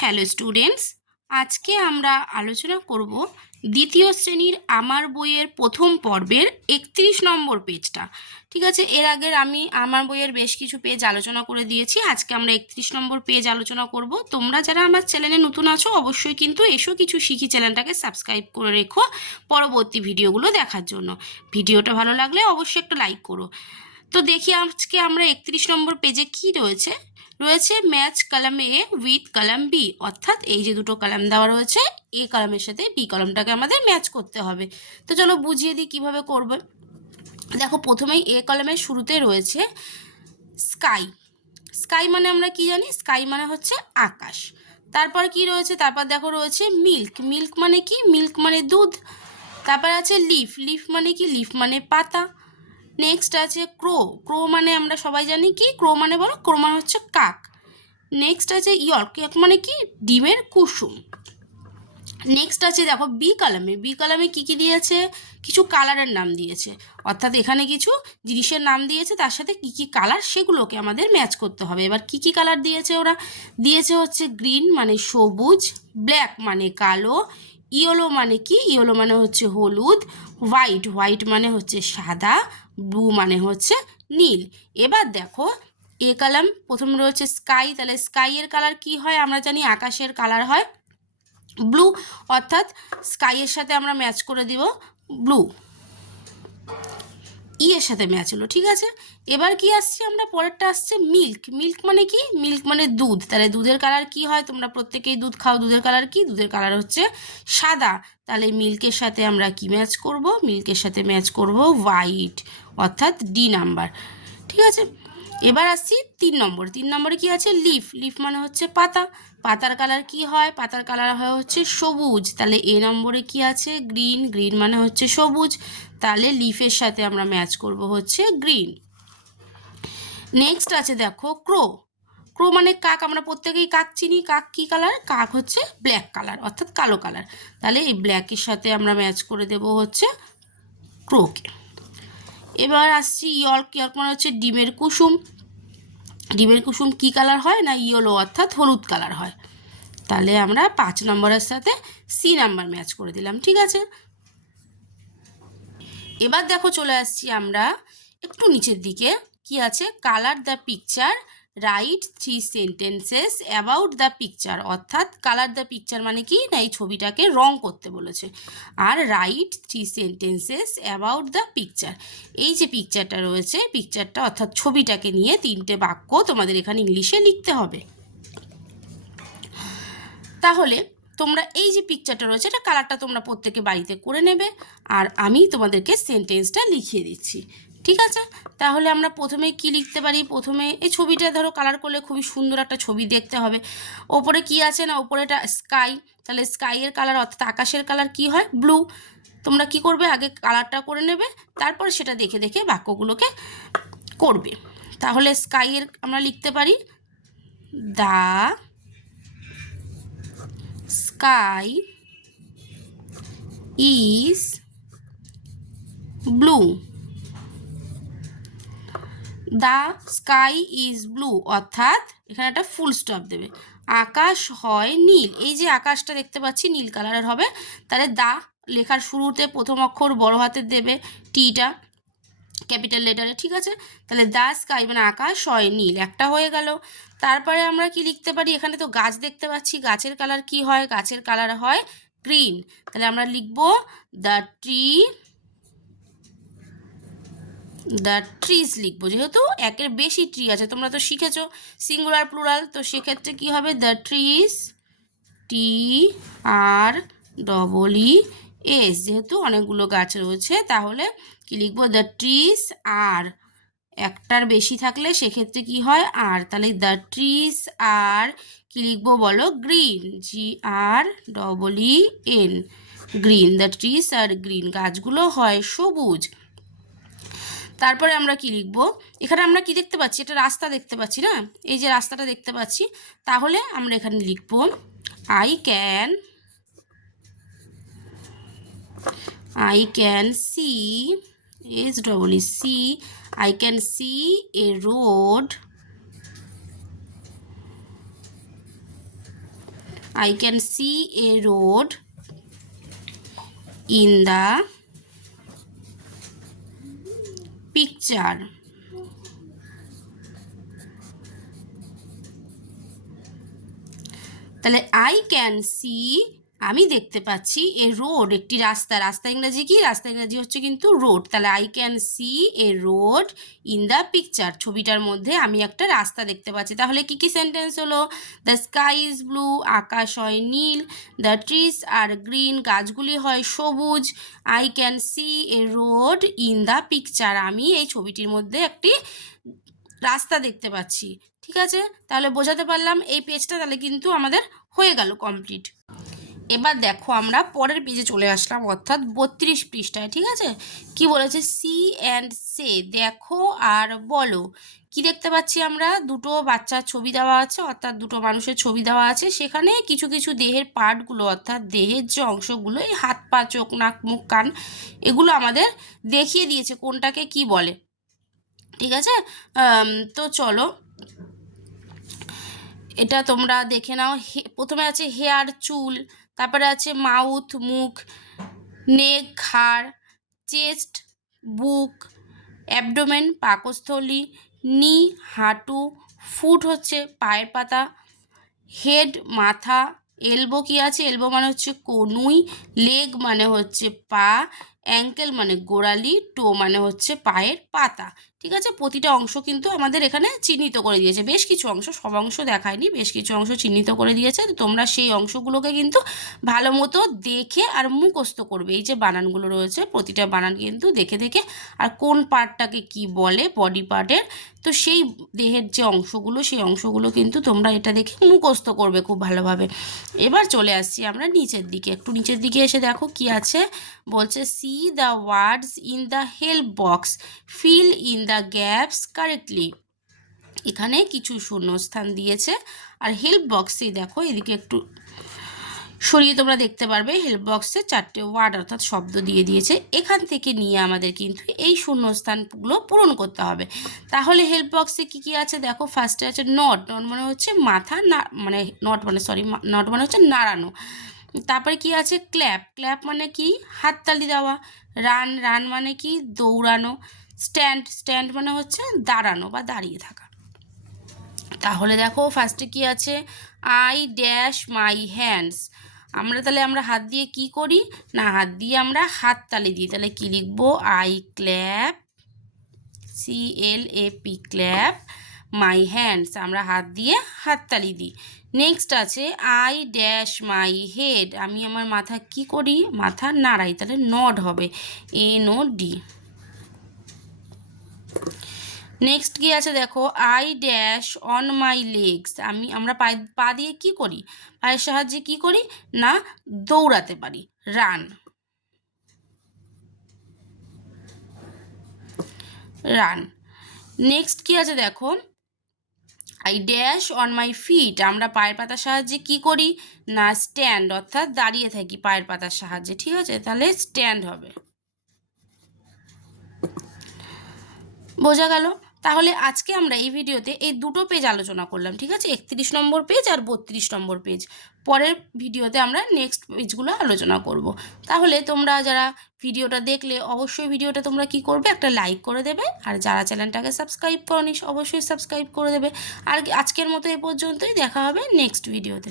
Hello students, আজকে আমরা আলোচনা করব দ্বিতীয় শ্রেণীর আমার বইয়ের প্রথম পর্বের 31 নম্বর পেজটা। ঠিক আছে, এর আগের আমি আমার বইয়ের বেশ কিছু পেজ আলোচনা করে দিয়েছি। আজকে আমরা 31 নম্বর পেজ আলোচনা করব। তোমরা যারা আমার চ্যানেলে নতুন আছো অবশ্যই কিন্তু এসো কিছু শিখি চ্যানেলটাকে সাবস্ক্রাইব করে রেখো পরবর্তী ভিডিওগুলো দেখার জন্য। ভিডিওটা ভালো লাগলে অবশ্যই একটা লাইক করো। তো দেখি আজকে আমরা 31 নম্বর পেজে কি রয়েছে। ম্যাচ কলম এ উইথ কলম বি, অর্থাৎ এই যে দুটো কলম দেওয়া রয়েছে, এ কলমের সাথে বি কলমটাকে আমাদের ম্যাচ করতে হবে। তো চলো বুঝিয়ে দিই কিভাবে করবে। দেখো, প্রথমেই এ কলমের শুরুতে রয়েছে স্কাই। স্কাই মানে আমরা কি জানি? স্কাই মানে হচ্ছে আকাশ। তারপর কি রয়েছে? তারপর দেখো রয়েছে মিল্ক। মিল্ক মানে কি? মিল্ক মানে দুধ। তারপর আছে লিফ। লিফ মানে কি? লিফ মানে পাতা। নেক্সট আছে ক্রো। ক্রো মানে আমরা সবাই জানি কি? ক্রো মানে বলো? ক্রো মানে হচ্ছে কাক। নেক্সট আছে ইয়র্ক। ইয়র্ক মানে কি? ডিমের কুসুম। নেক্সট আছে দেখো বি কলামে। বি কলামে কী কী দিয়েছে? কিছু কালারের নাম দিয়েছে, অর্থাৎ এখানে কিছু জিনিসের নাম দিয়েছে, তার সাথে কী কী কালার সেগুলোকে আমাদের ম্যাচ করতে হবে। এবার কী কী কালার দিয়েছে ওরা? দিয়েছে হচ্ছে গ্রিন মানে সবুজ, ব্ল্যাক মানে কালো, ইয়েলো মানে কি? ইয়েলো মানে হচ্ছে হলুদ, হোয়াইট। হোয়াইট মানে হচ্ছে সাদা, ব্লু মানে হচ্ছে নীল। এবার দেখো এ কলাম প্রথম রয়েছে স্কাই। তাহলে স্কাইয়ের কালার কি হয়? আমরা জানি আকাশের কালার হয় ব্লু, অর্থাৎ স্কাইয়ের সাথে আমরা ম্যাচ করে দিব ব্লু। ই এর সাথে ম্যাচ হলো, ঠিক আছে। এবার কি আসছে? আমরা পরেরটা আসছে মিল্ক। মিল্ক মানে কি? মিল্ক মানে দুধ। তাহলে দুধের কালার কি হয়? তোমরা প্রত্যেকেই দুধ খাও। দুধের কালার কি? দুধের কালার হচ্ছে সাদা। তাহলে মিল্কের সাথে আমরা কি ম্যাচ করব? মিল্কের সাথে ম্যাচ করব হোয়াইট, অর্থাৎ ডি নাম্বার, ঠিক আছে। এবার আসছি 3 নম্বর। 3 নম্বরে কি আছে? লিফ। লিফ মানে হচ্ছে পাতা। পাতার কালার কি হয়? পাতার কালার হয় হচ্ছে সবুজ। তাহলে এ নম্বরে কি আছে? গ্রিন। গ্রিন মানে হচ্ছে সবুজ। তাহলে লিফের সাথে আমরা ম্যাচ করব হচ্ছে গ্রিন। নেক্সট আছে দেখো ক্রো। ক্রো মানে কাক। আমরা প্রত্যেকেই কাক চিনি। কাক কি কালার? কাক হচ্ছে ব্ল্যাক কালার, অর্থাৎ কালো কালার। তাহলে এই ব্ল্যাকের সাথে আমরা ম্যাচ করে দেব হচ্ছে ক্রোকে। এবার আসছি ইয়র্ক। ইয়র্ক মানে হচ্ছে ডিমের কুসুম। ডিমের কুসুম কি কালার হয়? না ইয়েলো, অর্থাৎ হলুদ কালার হয়। তাহলে আমরা 5 নম্বরের সাথে সি নাম্বার ম্যাচ করে দিলাম, ঠিক আছে। এবার দেখো চলে আসছি আমরা একটু নিচের দিকে। কি আছে? Colour the picture, right 3 sentences about the picture, অর্থাৎ কালার দ্য পিকচার মানে কি? না এই ছবিটাকে রং করতে বলেছে। আর right 3 sentences about the picture, এই যে পিকচারটা রয়েছে, পিকচারটা অর্থাৎ ছবিটাকে নিয়ে 3টে বাক্য তোমাদের এখানে ইংলিশে লিখতে হবে। তাহলে তোমরা এই যে পিকচারটা রয়েছে, এটা কালারটা তোমরা প্রত্যেকে বাড়িতে করে নেবে, আর আমি তোমাদেরকে সেন্টেন্সটা লিখিয়ে দিচ্ছি, ঠিক আছে। তাহলে আমরা প্রথমে কি লিখতে পারি? প্রথমে এই ছবিটা ধরো কালার করলে খুবই সুন্দর একটা ছবি দেখতে হবে। ওপরে কি আছে? না ওপরে এটা স্কাই। তাহলে স্কাইয়ের কালার অর্থাৎ আকাশের কালার কি হয়? ব্লু। তোমরা কি করবে? আগে কালারটা করে নেবে, তারপর সেটা দেখে দেখে বাক্যগুলোকে করবে। তাহলে স্কাইয়ের আমরা লিখতে পারি the sky is blue. The sky is blue, অর্থাৎ এখানে একটা ফুল স্টপ দেবে। আকাশ হয় নীল। এই যে আকাশটা দেখতে পাচ্ছি নীল কালারের হবে, তাহলে দা লেখার শুরুতে প্রথম অক্ষর বড় হাতের দেবে, টিটা ক্যাপিটাল লেটারে, ঠিক আছে। তাহলে দ্য স্কাই মানে আকাশ হয় নীল, একটা হয়ে গেল। তারপরে আমরা কি লিখতে পারি? এখানে তো গাছ দেখতে পাচ্ছি, গাছের কালার কি হয়? গাছের কালার হয় গ্রিন। তাহলে আমরা লিখব দ্য ট্রিজ লিখবো, যেহেতু একের বেশি ট্রি আছে। তোমরা তো শিখেছো সিঙ্গুলার প্লুরাল, তো সেক্ষেত্রে কি হবে? The trees, T R double E S, যেহেতু অনেকগুলো গাছ রয়েছে তাহলে কি লিখবো? দ্য ট্রিজ আর, একটার বেশি থাকলে সেক্ষেত্রে কি হয়? আর। তাহলে দ্য ট্রিজ আর কি লিখবো বলো? Green, G R double E N, green. The trees are green, গাছগুলো হয় সবুজ। তারপরে আমরা কি লিখব? এখানে আমরা কি দেখতে পাচ্ছি? এটা রাস্তা দেখতে পাচ্ছি না? এই যে রাস্তাটা দেখতে পাচ্ছি, তাহলে আমরা এখানে লিখব I can see, S double E C, I can see a road I can see a road in the picture. তাহলে আই ক্যান সি, আমি দেখতে পাচ্ছি, এ রোড, একটি রাস্তা। রাস্তা ইংরাজি কি? রাস্তা ইংরাজি হচ্ছে কিন্তু রোড। তাহলে I can see a road in the picture, ছবিটার মধ্যে আমি একটা রাস্তা দেখতে পাচ্ছি। তাহলে কি কি সেন্টেন্স হলো? দ্য স্কাই ইজ ব্লু, আকাশ হয় নীল। দ্য ট্রিজ আর গ্রিন, গাছগুলি হয় সবুজ। I can see a road in the picture, আমি এই ছবিটির মধ্যে একটি রাস্তা দেখতে পাচ্ছি। ঠিক আছে, তাহলে বোঝাতে পারলাম এই পেজটা তাহলে কিন্তু আমাদের হয়ে গেল কমপ্লিট। এবার দেখো আমরা পরের পেজে চলে আসলাম, অর্থাৎ 32 পৃষ্ঠায়। ঠিক আছে, কি বলেছে? সি অ্যান্ড সে, দেখো আর বলো। কি দেখতে পাচ্ছি আমরা? দুটো বাচ্চার ছবি দেওয়া আছে, অর্থাৎ দুটো মানুষের ছবি দেওয়া আছে। সেখানে কিছু কিছু দেহের পার্টগুলো, অর্থাৎ দেহের যে অংশগুলো, এই হাত পা চোখ নাক মুখ কান, এগুলো আমাদের দেখিয়ে দিয়েছে কোনটাকে কি বলে। ঠিক আছে, তো চলো এটা তোমরা দেখে নাও। প্রথমে আছে হেয়ার চুল, তারপরে আছে মাউথ মুখ, নেক ঘাড়, চেস্ট বুক, অ্যাবডোমেন পাকস্থলী, নি হাঁটু, ফুট হচ্ছে পায়ের পাতা, হেড মাথা, এলবো কি আছে? এলবো মানে হচ্ছে কনুই, লেগ মানে হচ্ছে পা, অ্যাঙ্কেল মানে গোড়ালি, টো মানে হচ্ছে পায়ের পাতা। ঠিক আছে, প্রতিটা অংশ কিন্তু আমাদের এখানে চিহ্নিত করে দিয়েছে। বেশ কিছু অংশ, সব অংশ দেখায়নি, বেশ কিছু অংশ চিহ্নিত করে দিয়েছে। তোমরা সেই অংশগুলোকে কিন্তু ভালো মতো দেখে আর মুখস্থ করবে। এই যে বানানগুলো রয়েছে, প্রতিটা বানান কিন্তু দেখে দেখে, আর কোন পার্টটাকে কি বলে বডি পার্টের, তো সেই দেহের যে অংশগুলো, সেই অংশগুলো কিন্তু তোমরা এটা দেখে মুখস্থ করবে খুব ভালোভাবে। এবার চলে আসছি আমরা নিচের দিকে। একটু নিচের দিকে এসে দেখো কি আছে। বলছে C the words in the help box, fill in the gaps correctly. এখানে কিছু শূন্যস্থান দিয়েছে, আর হেল্প বক্সে দেখো এদিকে একটু সরিয়ে তোমরা দেখতে পারবে, হেল্প বক্সে 4টে ওয়ার্ড অর্থাৎ শব্দ দিয়ে দিয়েছে। এখান থেকে নিয়ে আমাদের কিন্তু এই শূন্যস্থানগুলো পূরণ করতে হবে। তাহলে হেল্প বক্সে কী কী আছে দেখো। ফার্স্টে আছে নট, নট মানে হচ্ছে মাথা না, মানে নট মানে সরি, নট মানে হচ্ছে নাড়ানো। তারপরে কি আছে? ক্ল্যাপ, ক্ল্যাপ মানে কি? হাততালি দেওয়া। রান, রান মানে কি? দৌড়ানো। স্ট্যান্ড, স্ট্যান্ড মানে হচ্ছে দাঁড়ানো বা দাঁড়িয়ে থাকা। তাহলে দেখো ফার্স্টে কি আছে? আই ড্যাশ মাই হ্যান্ডস, আমরা তাহলে আমরা হাত দিয়ে কি করি না, হাত দিয়ে আমরা হাততালি দিই। তাহলে কি লিখবো? I clap, CLAP clap my hands, আমরা হাত দিয়ে হাততালি দিই। নেক্সট আছে আই ড্যাশ মাই হেড, আমি আমার মাথা কি করি? মাথা নাড়াই, তাহলে নড হবে, NOD। নেক্সট কি আছে দেখো? I dash on my legs, আমরা পা দিয়ে কি করি? পায়ের সাহায্যে কি করি না, দৌড়াতে পারি, রান, রান। নেক্সট কি আছে দেখো? I dash on my feet, আমরা পায়ের পাতার সাহায্যে কি করি না, স্ট্যান্ড, অর্থাৎ দাঁড়িয়ে থাকি পায়ের পাতার সাহায্যে। ঠিক আছে, তাহলে স্ট্যান্ড হবে। বোঝা গেল? তাহলে আজকে আমরা এই ভিডিওতে এই দুটো পেজ আলোচনা করলাম। ঠিক আছে, 31 নম্বর পেজ আর 32 নম্বর পেজ। পরের ভিডিওতে আমরা নেক্সট পেজগুলো আলোচনা করব। তাহলে তোমরা যারা ভিডিওটা দেখলে অবশ্যই ভিডিওটা তোমরা কি করবে? একটা লাইক করে দেবে, আর যারা চ্যানেলটাকে সাবস্ক্রাইব করনি অবশ্যই সাবস্ক্রাইব করে দেবে। আর আজকের মতো এ পর্যন্তই, দেখা হবে নেক্সট ভিডিওতে।